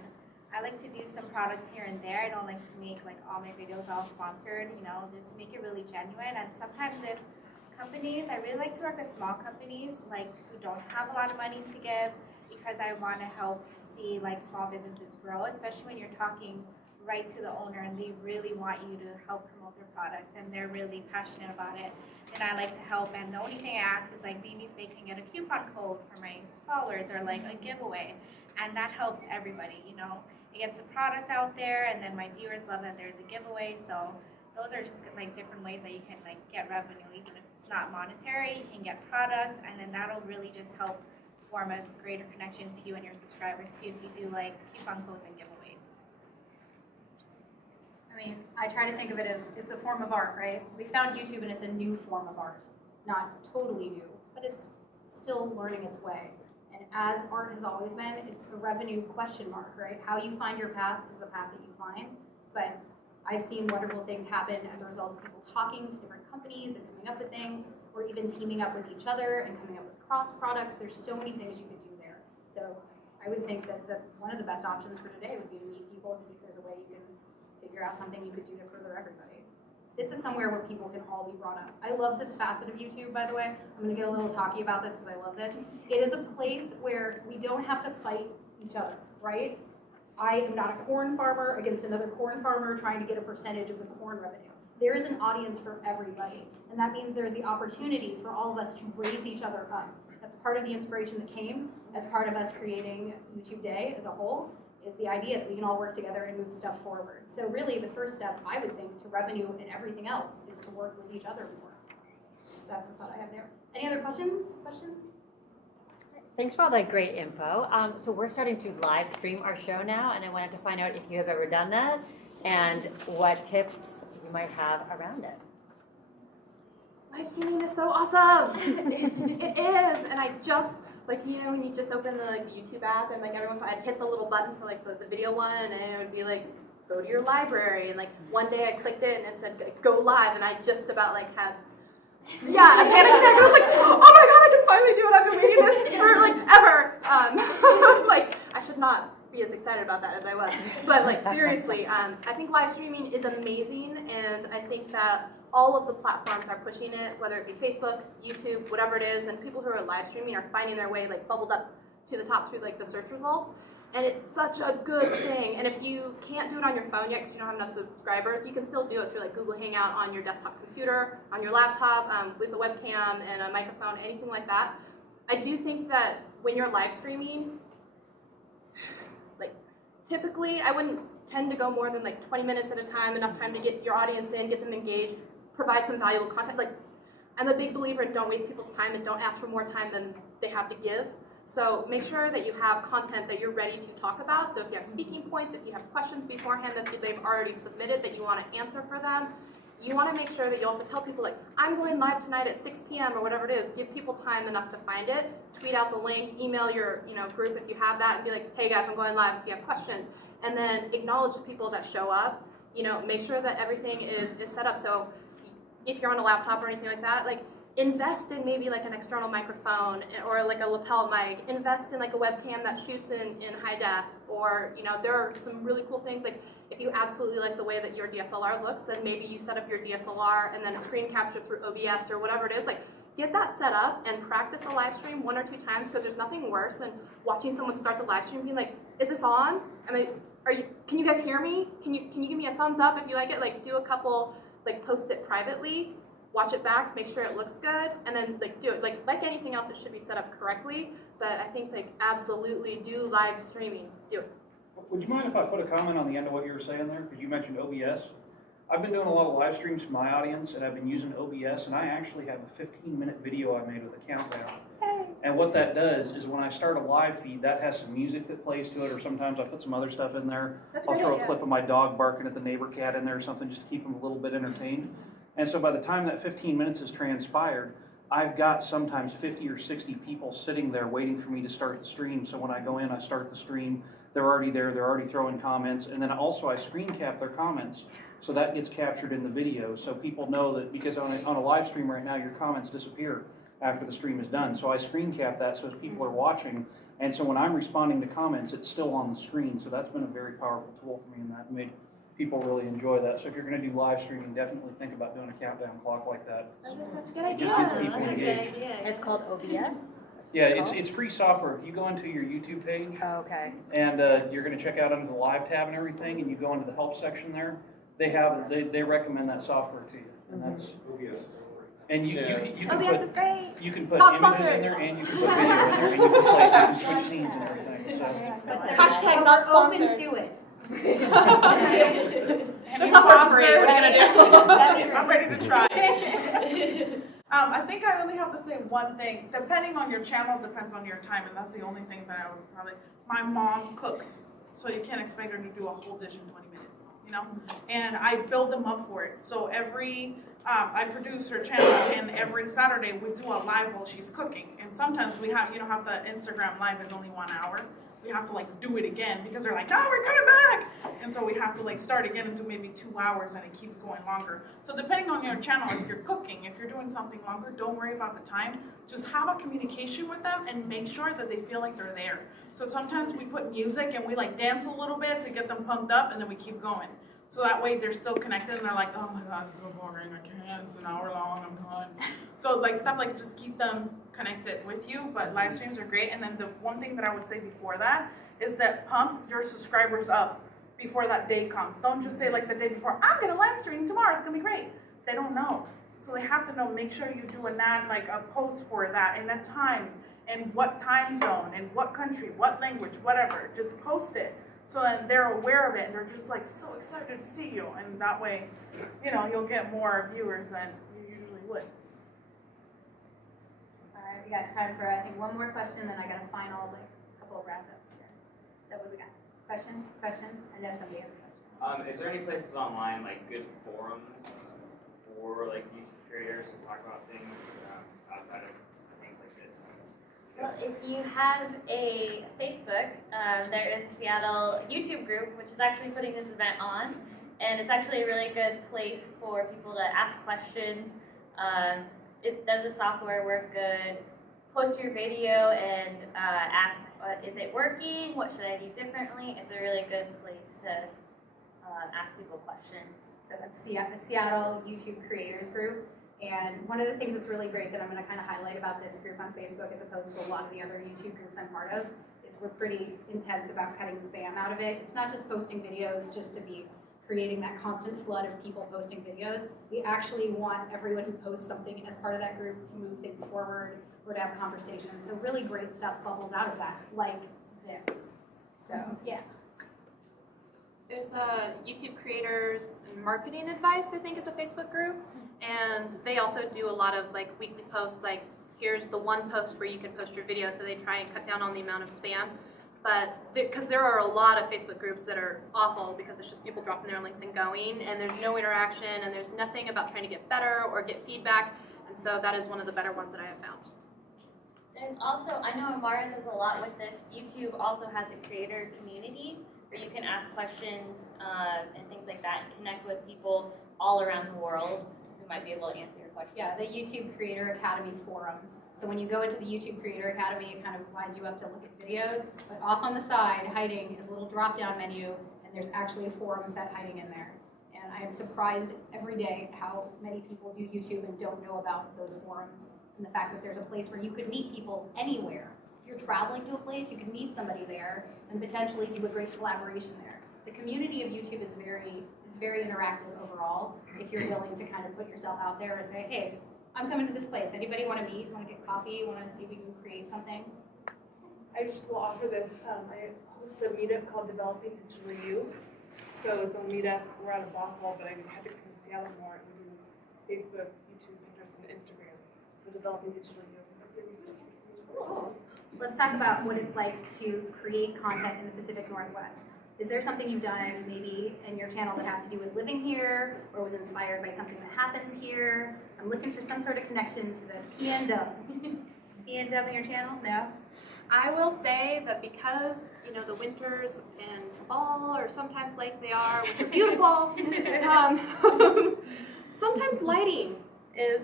I like to do some products here and there. I don't like to make like all my videos all sponsored, you know, just make it really genuine. And sometimes if companies, I really like to work with small companies like who don't have a lot of money to give, because I want to help see like small businesses grow, especially when you're talking right to the owner and they really want you to help promote their product and they're really passionate about it. And I like to help, and the only thing I ask is like maybe if they can get a coupon code for my followers or like a giveaway, and that helps everybody, you know. It gets the product out there, and then my viewers love that there's a giveaway. So those are just like different ways that you can like get revenue, even if it's not monetary. You can get products, and then that'll really just help form a greater connection to you and your subscribers too if you do like coupon codes and giveaways. I mean, I try to think of it as it's a form of art, right? We found YouTube and it's a new form of art. Not totally new, but it's still learning its way. And as art has always been, it's a revenue question mark, right? How you find your path is the path that you find. But I've seen wonderful things happen as a result of people talking to different companies and coming up with things, or even teaming up with each other and coming up with cross products. There's so many things you could do there. So I would think that one of the best options for today would be to meet people and see if there's a way you can figure out something you could do to further everybody. This is somewhere where people can all be brought up. I love this facet of YouTube, by the way. I'm going to get a little talky about this because I love this. It is a place where we don't have to fight each other, right? I am not a corn farmer against another corn farmer trying to get a percentage of the corn revenue. There is an audience for everybody, and that means there's the opportunity for all of us to raise each other up. That's part of the inspiration that came as part of us creating YouTube Day as a whole, is the idea that we can all work together and move stuff forward. So really the first step, I would think, to revenue and everything else is to work with each other more. That's the thought I have there. Any other questions? Thanks for all that great info. So we're starting to live stream our show now, and I wanted to find out if you have ever done that and what tips you might have around it. Live streaming is so awesome. It is, and I just, like, you know, when you just open the YouTube app and like every once in a while I'd hit the little button for like the video one, and it would be like, go to your library, and like one day I clicked it and it said go live, and I just about like had a panic attack. I was like, oh my god, I can finally do it. I've been waiting this for like ever. Like I should not be as excited about that as I was, but like seriously, I think live streaming is amazing, and I think that all of the platforms are pushing it, whether it be Facebook, YouTube, whatever it is, and people who are live streaming are finding their way like bubbled up to the top through like the search results, and it's such a good thing. And if you can't do it on your phone yet because you don't have enough subscribers, you can still do it through like Google Hangout on your desktop computer, on your laptop, with a webcam and a microphone, anything like that. I do think that when you're live streaming, like typically I wouldn't tend to go more than like 20 minutes at a time, enough time to get your audience in, get them engaged, provide some valuable content. Like, I'm a big believer in don't waste people's time and don't ask for more time than they have to give. So make sure that you have content that you're ready to talk about. So if you have speaking points, if you have questions beforehand that they've already submitted that you want to answer for them, you want to make sure that you also tell people like, I'm going live tonight at 6 p.m. or whatever it is. Give people time enough to find it. Tweet out the link, email your group if you have that, and be like, hey guys, I'm going live if you have questions. And then acknowledge the people that show up. Make sure that everything is set up. So if you're on a laptop or anything like that, like invest in maybe like an external microphone or like a lapel mic. Invest in like a webcam that shoots in high def, or there are some really cool things. Like if you absolutely like the way that your DSLR looks, then maybe you set up your DSLR and then a screen capture through OBS or whatever it is. Like get that set up and practice a live stream 1 or 2 times, because there's nothing worse than watching someone start the live stream and being like, is this on? Can you guys hear me? Can you give me a thumbs up if you like it? Like do a couple, like post it privately, watch it back, make sure it looks good, and then like do it. Like anything else, it should be set up correctly. But I think like absolutely do live streaming. Do it. Would you mind if I put a comment on the end of what you were saying there? Because you mentioned OBS. I've been doing a lot of live streams for my audience, and I've been using OBS, and I actually have a 15-minute video I made with a countdown. Hey. And what that does is when I start a live feed, that has some music that plays to it, or sometimes I put some other stuff in there. I'll throw a clip of my dog barking at the neighbor cat in there or something just to keep them a little bit entertained. And so by the time that 15 minutes has transpired, I've got sometimes 50 or 60 people sitting there waiting for me to start the stream. So when I go in, I start the stream, they're already there, they're already throwing comments, and then also I screen cap their comments So that gets captured in the video, so people know that, because on a live stream right now, your comments disappear after the stream is done. So I screen cap that so as people are watching, and so when I'm responding to comments, it's still on the screen. So that's been a very powerful tool for me, and that made people really enjoy that. So if you're going to do live streaming, definitely think about doing a countdown clock like that. Those are such good It just ideas. gets people engaged. It's called OBS? Yeah, it's free software. If you go into your YouTube page, Oh, okay. and you're going to check out under the live tab and everything, and you go into the help section there, they recommend that software to you, and that's and you can OBS is put great. you can put Not images sponsored. in there, and you can put video in there, and you can play, you can switch scenes and everything. So Hashtag not Open sponsored. to it. Their software's free. What are you gonna do? I'm ready to try. I think I only have to say one thing. Depending on your channel, depends on your time, and that's the only thing that I would probably. My mom cooks, so you can't expect her to do a whole dish in 20 minutes. You know, and I build them up for it. So I produce her channel, and every Saturday we do a live while she's cooking. And sometimes we have, have the Instagram live is only 1 hour. We have to like do it again because they're like, no, we're coming back. And so we have to like start again and do maybe 2 hours, and it keeps going longer. So depending on your channel, if you're cooking, if you're doing something longer, don't worry about the time. Just have a communication with them and make sure that they feel like they're there. So sometimes we put music and we like dance a little bit to get them pumped up, and then we keep going. So that way they're still connected, and they're like, oh my God, it's so boring, I can't, it's an hour long, I'm done. So like stuff like just keep them connected with you, but live streams are great. And then the one thing that I would say before that is that pump your subscribers up before that day comes. Don't just say like the day before, I'm gonna live stream tomorrow, it's gonna be great. They don't know. So they have to know, make sure you do like a post for that, and a time, and what time zone, and what country, what language, whatever, just post it. So then they're aware of it, and they're just like so excited to see you, and that way, you'll get more viewers than you usually would. All right, we got time for, I think, one more question, then I got a final, couple of wrap-ups here. So what do we got? Questions? I know somebody has a question. Is there any places online, like good forums for like YouTube creators to talk about things outside of things like this? Well, if you have a Facebook, there is Seattle YouTube group, which is actually putting this event on, and it's actually a really good place for people to ask questions. Does the software work good? Post your video and ask, is it working? What should I do differently? It's a really good place to ask people questions. So that's the Seattle YouTube Creators Group. And one of the things that's really great that I'm going to kind of highlight about this group on Facebook, as opposed to a lot of the other YouTube groups I'm part of, is we're pretty intense about cutting spam out of it. It's not just posting videos just to be creating that constant flood of people posting videos. We actually want everyone who posts something as part of that group to move things forward or to have conversations. So really great stuff bubbles out of that, like this. So yeah. There's a YouTube creators and marketing advice, I think, is a Facebook group, and they also do a lot of like weekly posts, like here's the one post where you can post your video, so they try and cut down on the amount of spam. But because there are a lot of Facebook groups that are awful because it's just people dropping their links and going, and there's no interaction, and there's nothing about trying to get better or get feedback, and so that is one of the better ones that I have found. There's also, I know Amara does a lot with this, YouTube also has a creator community where you can ask questions and things like that and connect with people all around the world who might be able to answer your question. Yeah, the YouTube Creator Academy forums. So when you go into the YouTube Creator Academy, it kind of lines you up to look at videos, but off on the side, hiding, is a little drop-down menu, and there's actually a forum set hiding in there. And I am surprised every day how many people do YouTube and don't know about those forums, and the fact that there's a place where you could meet people anywhere. If you're traveling to a place, you can meet somebody there and potentially do a great collaboration there. The community of YouTube is very interactive overall. If you're willing to kind of put yourself out there and say, hey, I'm coming to this place. Anybody want to meet? Want to get coffee? Want to see if we can create something? I just will offer this. I host a meetup called Developing Digital Youth. So it's a meetup. We're out of Bothell, but I had to come to Seattle more and do Facebook, YouTube, Pinterest, and Instagram. So Developing Digital Youth. Cool. Let's talk about what it's like to create content in the Pacific Northwest. Is there something you've done maybe in your channel that has to do with living here or was inspired by something that happens here? I'm looking for some sort of connection to the PNW. PNW in your channel? No? I will say that because, you know, the winters and fall, or sometimes like they are, which are beautiful, sometimes lighting is,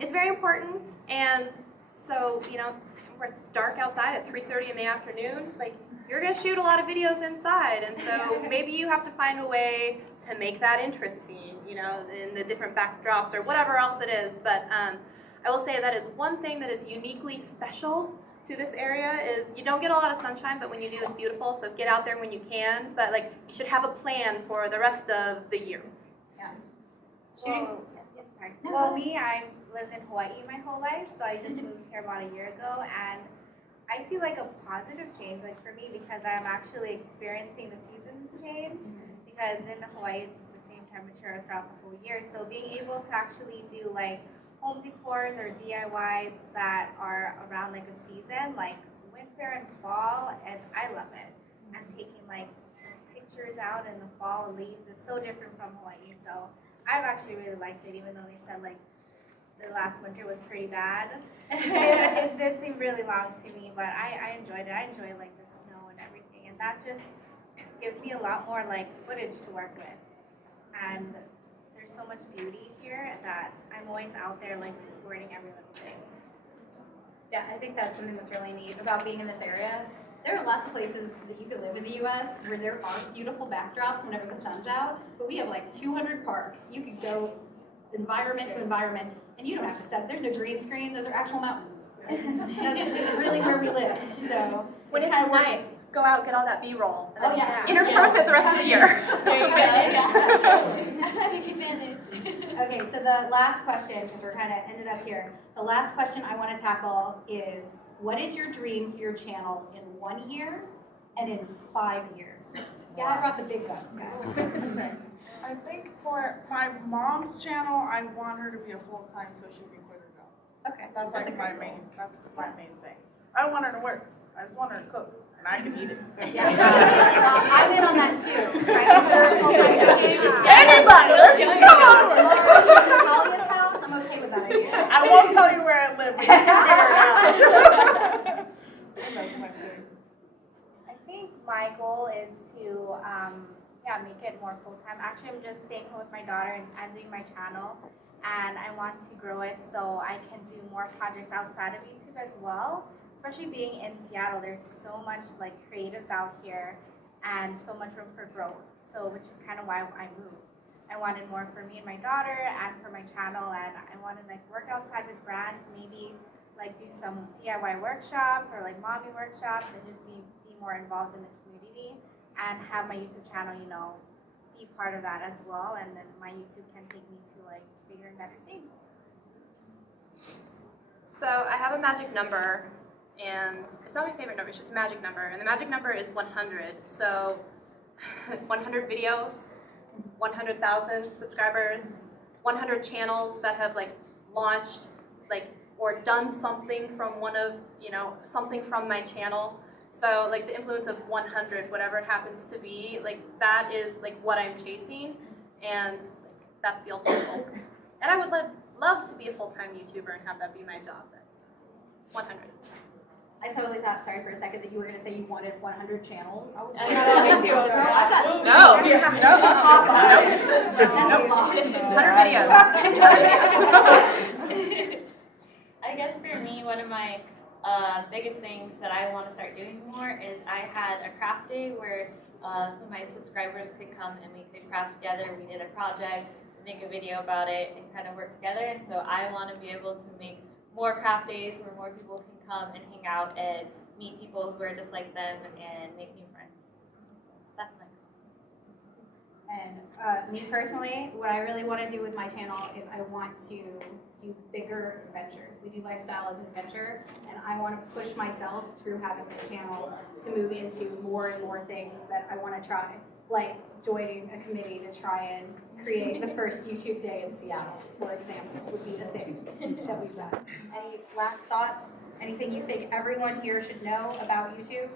it's very important. And so, you know, where it's dark outside at 3:30 in the afternoon, like, you're going to shoot a lot of videos inside. And so maybe you have to find a way to make that interesting, you know, in the different backdrops or whatever else it is. But I will say that is one thing that is uniquely special to this area is you don't get a lot of sunshine, but when you do, it's beautiful. So get out there when you can. But like, you should have a plan for the rest of the year. Yeah. Well, me, I've lived in Hawaii my whole life, so I just moved here about a year ago, and I see like a positive change, like for me, because I'm actually experiencing the seasons change. Because in Hawaii, it's just the same temperature throughout the whole year. So being able to actually do like home decors or DIYs that are around like a season, like winter and fall, and I love it. And taking like pictures out in the fall leaves is so different from Hawaii. So I've actually really liked it, even though they said like the last winter was pretty bad. It did seem really long to me, but I enjoyed it. I enjoy like the snow and everything, and that just gives me a lot more like footage to work with. And there's so much beauty here that I'm always out there like recording every little thing. Yeah, I think that's something that's really neat about being in this area. There are lots of places that you could live in the U.S. where there are beautiful backdrops whenever the sun's out, but we have like 200 parks. You could go environment to environment, and you don't have to set. There's no green screen. Those are actual mountains. That's really where we live. So When it's nice, go out, get all that B-roll. Oh yeah. Intersperse it the rest of the year. There you go. Take advantage. Okay, so the last question, because we're kind of ended up here, the last question I want to tackle is, what is your dream for your channel in 1 year and in 5 years? Yeah, I brought the big guns, guys. I think for my mom's channel, I want her to be a full-time so she can quit her job. Okay. That's like my main thing. I don't want her to work. I just want her to cook, and I can eat it. Yeah. I'm in on that too. Right? Anybody, let's come over. Talia's house, I'm okay with that idea. I won't tell you where I live, but you can figure it out. That's my thing. I think my goal is to make it more full-time. Actually, I'm just staying home with my daughter and doing my channel, and I want to grow it so I can do more projects outside of YouTube as well. Especially being in Seattle, there's so much like creatives out here and so much room for growth. So which is kind of why I moved. I wanted more for me and my daughter and for my channel, and I wanted like work outside with brands, maybe like do some DIY workshops or like mommy workshops, and just be more involved in the community and have my YouTube channel, you know, be part of that as well, and then my YouTube can take me to like bigger and better things. So I have a magic number, and it's not my favorite number, it's just a magic number, and the magic number is 100. So 100 videos, 100,000 subscribers, 100 channels that have like launched like or done something from one of, you know, something from my channel. So like the influence of 100, whatever it happens to be, like that is like what I'm chasing, and like, that's the ultimate goal. And I would love to be a full-time YouTuber and have that be my job. But 100. I totally thought, sorry for a second, that you were going to say you wanted 100 channels. I know, me too. I've got No. 100 videos. I guess for me, one of my biggest things that I want to start doing more is I had a craft day where some of my subscribers could come and we could craft together. We did a project, make a video about it, and kind of work together. And so I want to be able to make more craft days where more people can come and hang out and meet people who are just like them and make new friends. That's my goal. And me personally, what I really want to do with my channel is I want to do bigger adventures. We do lifestyle as an adventure, and I want to push myself through having this channel to move into more and more things that I want to try, like joining a committee to try and create the first YouTube day in Seattle, for example, would be the thing that we've done. Any last thoughts? Anything you think everyone here should know about YouTube?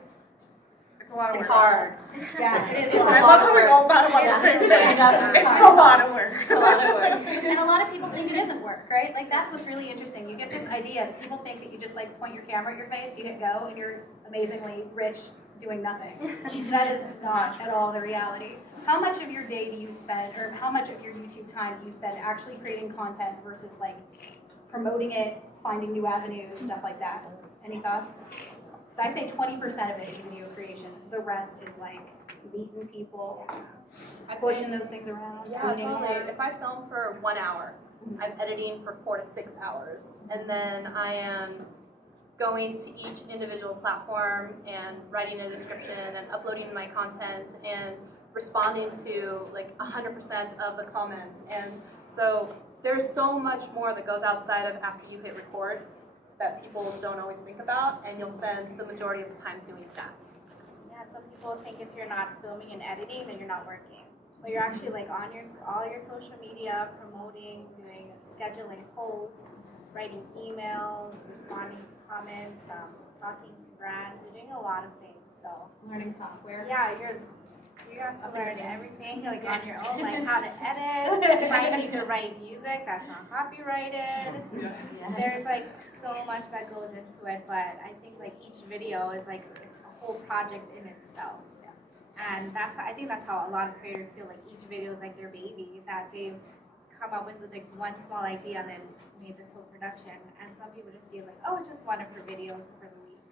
It's a lot of work. It's hard. Yeah, it is. I love how we all thought about the same thing. It's a lot of work. It's a lot of work. And a lot of people think it isn't work, right? Like that's what's really interesting. You get this idea that people think that you just like point your camera at your face, you hit go, and you're amazingly rich doing nothing. That is not at all the reality. How much of your day do you spend, or how much of your YouTube time do you spend actually creating content versus like promoting it, finding new avenues, stuff like that? Any thoughts? So I say 20% of it is video creation. The rest is like meeting people, pushing those things around. Yeah, cleaning totally. hair. If I film for 1 hour, I'm editing for 4 to 6 hours, and then I am going to each individual platform and writing a description and uploading my content and responding to like 100% of the comments. And so there's so much more that goes outside of after you hit record that people don't always think about, and you'll spend the majority of the time doing that. Yeah, some people think if you're not filming and editing, then you're not working. But you're actually like on all your social media, promoting, doing scheduling posts, writing emails, responding to comments, talking to brands. You're doing a lot of things. So Learning software. yeah, you have to learn everything like on your own, like how to edit, finding the right music that's not copyrighted. There's like so much that goes into it, but I think like each video is like it's a whole project in itself. And I think that's how a lot of creators feel, like each video is like their baby, that they've come up with like one small idea and then made this whole production. And some people just see it like, oh, it's just one of her videos for the week.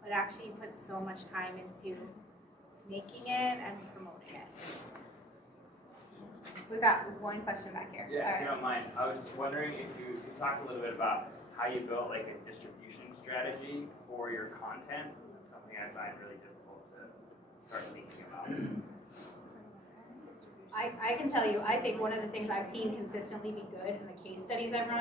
But it actually puts so much time into making it and promoting it. We've got one question back here. Yeah, if you All don't mind, I was just wondering if you could talk a little bit about how you built like a distribution strategy for your content. It's something I find really difficult to start thinking about. I can tell you, I think one of the things I've seen consistently be good in the case studies I've run,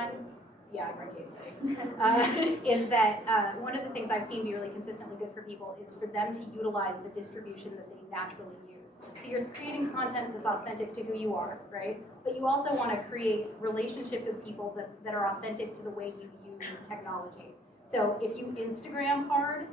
I've run case studies, is that one of the things I've seen be really consistently good for people is for them to utilize the distribution that they naturally use. So you're creating content that's authentic to who you are, right? But you also want to create relationships with people that are authentic to the way you use technology. So if you Instagram hard,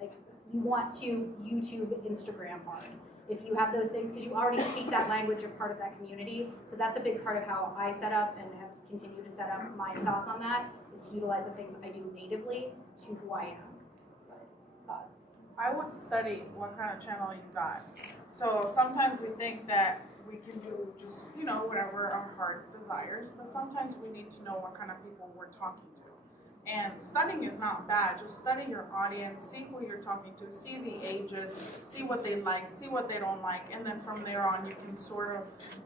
like you want to YouTube Instagram hard. If you have those things, because you already speak that language, you're part of that community. So that's a big part of how I set up and have continued to set up my thoughts on that, is to utilize the things I do natively to who I am. Thoughts? I would study what kind of channel you got. So sometimes we think that we can do just, whatever our heart desires, but sometimes we need to know what kind of people we're talking to. And studying is not bad. Just study your audience, see who you're talking to, see the ages, see what they like, see what they don't like, and then from there on you can sort of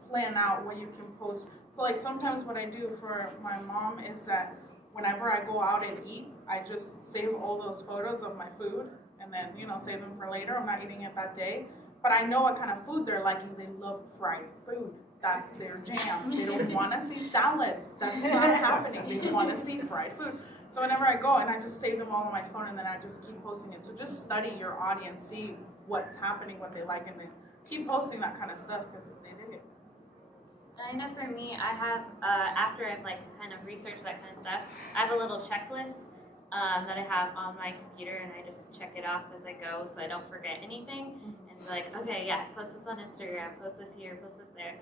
plan out what you can post. So like sometimes what I do for my mom is that whenever I go out and eat, I just save all those photos of my food and then, save them for later. I'm not eating it that day. But I know what kind of food they're liking. They love fried food. That's their jam. They don't want to see salads. That's not happening. They want to see fried food. So whenever I go, and I just save them all on my phone, and then I just keep posting it. So just study your audience, see what's happening, what they like, and then keep posting that kind of stuff because they dig it. I know for me, I have, after I've kind of researched that kind of stuff, I have a little checklist that I have on my computer, and I just check it off as I go so I don't forget anything. And be like, okay, yeah, post this on Instagram, post this here, post this there.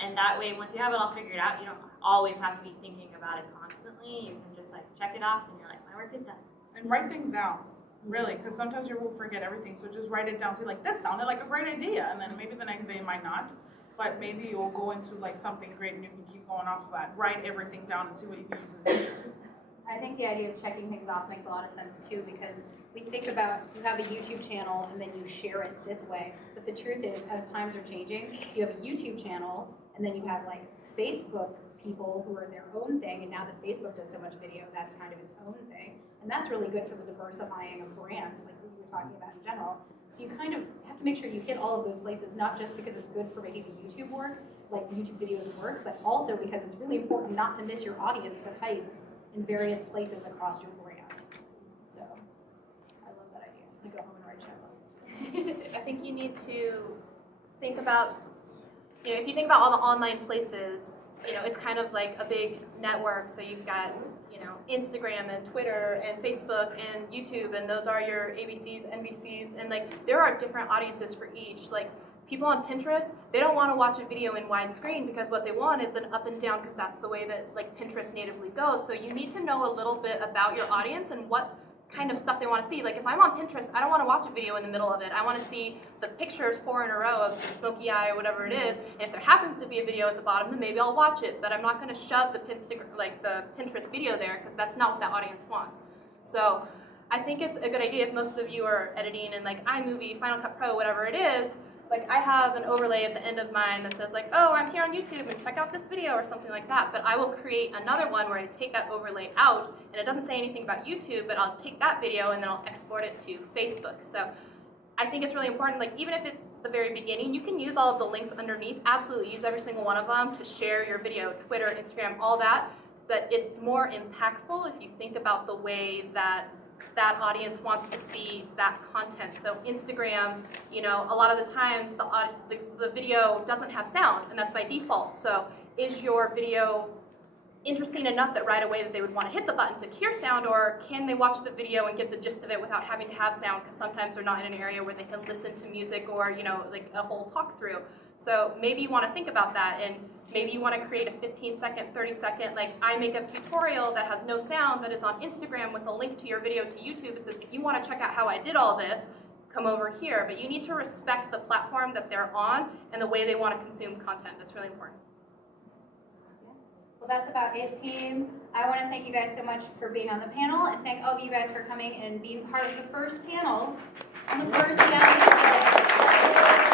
And that way, once you have it all figured out, you don't always have to be thinking about it constantly. You can just check it off, and you're like, my work is done. And write things down, really, because sometimes you will forget everything. So just write it down. So that sounded like a great idea, and then maybe the next day it might not. But maybe you'll go into something great, and you can keep going off of that. Write everything down and see what you can use in the future. I think the idea of checking things off makes a lot of sense too, because we think about you have a YouTube channel and then you share it this way. But the truth is, as times are changing, you have a YouTube channel and then you have Facebook people who are their own thing, and now that Facebook does so much video, that's kind of its own thing. And that's really good for the diversifying of brand, like we were talking about in general. So you kind of have to make sure you hit all of those places, not just because it's good for making the YouTube work, like YouTube videos work, but also because it's really important not to miss your audience that hides in various places across your brand. So, I love that idea. I'm gonna go home and write checklists. I think you need to think about, if you think about all the online places, you know, it's kind of like a big network. So you've got, you know, Instagram and Twitter and Facebook and YouTube, and those are your ABCs, NBCs, and like there are different audiences for each. Like people on Pinterest, they don't want to watch a video in widescreen because what they want is an up and down, because that's the way that like Pinterest natively goes. So you need to know a little bit about your audience and what kind of stuff they want to see. Like if I'm on Pinterest, I don't want to watch a video in the middle of it. I want to see the pictures 4 in a row of the smoky eye or whatever it is. And if there happens to be a video at the bottom, then maybe I'll watch it. But I'm not going to shove the Pinterest video there, because that's not what that audience wants. So I think it's a good idea if most of you are editing in like iMovie, Final Cut Pro, whatever it is. Like I have an overlay at the end of mine that says like, oh, I'm here on YouTube and check out this video or something like that. But I will create another one where I take that overlay out, and it doesn't say anything about YouTube, but I'll take that video and then I'll export it to Facebook. So I think it's really important, like even if it's the very beginning, you can use all of the links underneath, absolutely use every single one of them to share your video, Twitter, Instagram, all that. But it's more impactful if you think about the way that that audience wants to see that content. So Instagram, you know, a lot of the times the video doesn't have sound, and that's by default. So is your video interesting enough that right away that they would want to hit the button to hear sound, or can they watch the video and get the gist of it without having to have sound, because sometimes they're not in an area where they can listen to music or, you know, like a whole talk through. So maybe you want to think about that, and maybe you want to create a 15-second, 30-second, like I make a tutorial that has no sound that is on Instagram with a link to your video to YouTube. It says, if you want to check out how I did all this, come over here. But you need to respect the platform that they're on and the way they want to consume content. That's really important. Well, that's about it, team. I want to thank you guys so much for being on the panel, and thank all of you guys for coming and being part of the first panel on the first DIY.